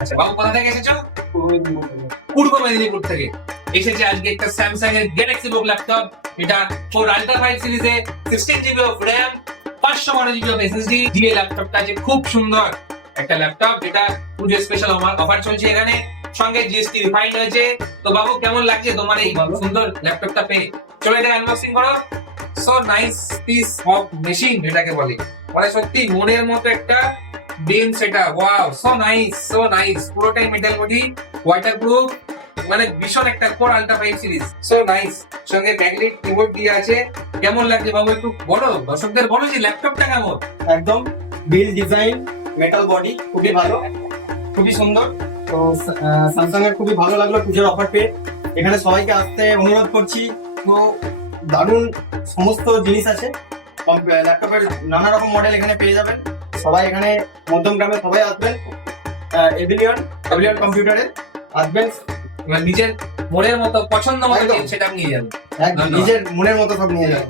আচ্ছা বাবু, কোথা থেকে এসেছ? পূর্ব মেদিনীপুর থেকে। এসেছে আজকে একটা স্যামসাং এর গ্যালাক্সি বুক ল্যাপটপ এটা ফোর আল্ট্রা ফাইভ সিরিজে সিক্সটিন জিবি অফ র্যাম পাঁচশো বারো জিবি অফ এসএসডি দিয়ে ল্যাপটপটা আছে খুব সুন্দর একটা ল্যাপটপ যেটা পুজো স্পেশাল অফার চলছে এখানে। সঙ্গে জিএসটি রিফাইন্ড হয়েছে। তো বাবু, কেমন লাগছে তোমার এই সুন্দর ল্যাপটপটা পেয়ে? চলো এটা আনবক্সিং করো। So nice piece of machine এটাকে বলে। মানে সত্যি মনের মতো একটা বিম সেটা। Wow so nice so nice পুরোটাই মেটাল বডি ওয়াটার প্রুফ মানে ভীষণ একটা core ultra five series so nice সঙ্গে ব্যাকলিট কিবোর্ড দিয়ে আছে। কেমন লাগছে বাবু একটু বলো? দর্শকদের বলো যে ল্যাপটপটা কেমন? একদম বিল ডিজাইন মেটাল বডি খুবই ভালো, খুবই সুন্দর। তো স্যামসাং এর খুবই ভালো লাগল পুজোর অফার পেয়ে। এখানে সবাইকে আসতে অনুরোধ করছি। তো, দারুণ সমস্ত জিনিস আছে। ল্যাপটপের নানা রকম মডেল এখানে পেয়ে যাবেন। সবাই এখানে মধ্যম গ্রামে সবাই আসবেন। এভিলিয়ন এভিলিয়ন কম্পিউটারে আসবেন। নিজের মনের মতো পছন্দ মতো সেটা নিয়ে যাবেন নিজের মনের মতো সব নিয়ে যাবেন